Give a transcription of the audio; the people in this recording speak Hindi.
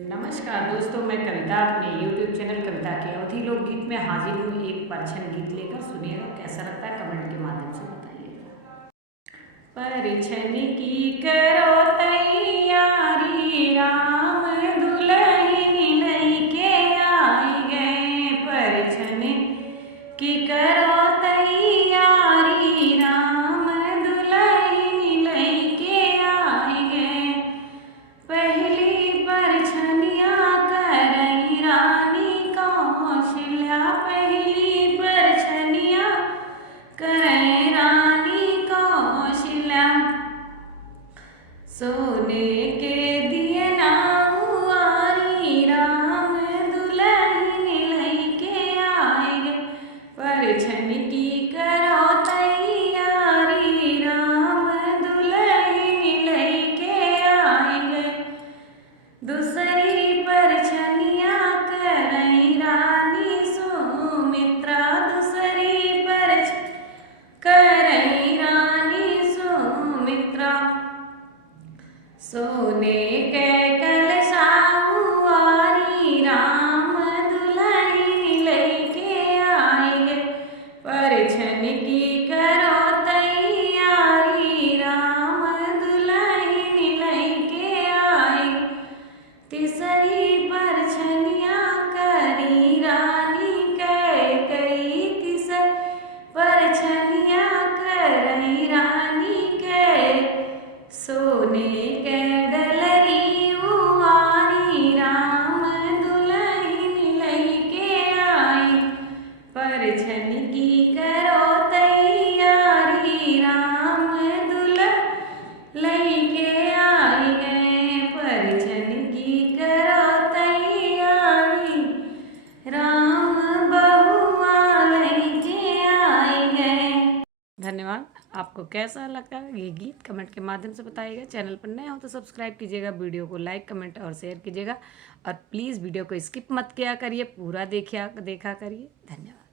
नमस्कार दोस्तों, मैं कविता अपने YouTube चैनल कविता के अवधि लोकगीत में हाजिर हूँ एक परछन गीत लेकर। सुनिएगा, कैसा लगता है कमेंट के माध्यम से बताइएगा। परछन की करो तैयारी, राम दुल्हन लइके आई गए। परछन की करो तैयारी, राम दुल्हन लइके आई गए। पहली परछनिया करई रानी कौशल्या, पहली परछनिया करई रानी कौशल्या। सोने के दियना उआरी, राम दुल्हन लइके आए गे। परछन की करो तैयारी, राम दुल्हन लइके आए गे। दूसरी परछनिया करई रानी सुमित्रा, दूसरी परछन करई रानी सुमित्रा। सोने के कलशा उआरी, राम दुल्हन लइके आए गे। परछन की करो तैयारी, राम दुल्हन लइके आए। तीसरी परछनिया करी रानी कैकई, तीसरी परछनिया करई रानी कै। सोने के डलरी उआरी, राम दुल्हन लइके आई। परछन की करो तैयारी, राम दुल्हन लइके आई गए। परछन की करो तैयारी, राम बहुआ लइके आई गए। धन्यवाद। आपको कैसा लगा ये गीत कमेंट के माध्यम से बताइएगा। चैनल पर नए हो तो सब्सक्राइब कीजिएगा, वीडियो को लाइक कमेंट और शेयर कीजिएगा और प्लीज़ वीडियो को स्किप मत किया करिए, पूरा देखा करिए। धन्यवाद।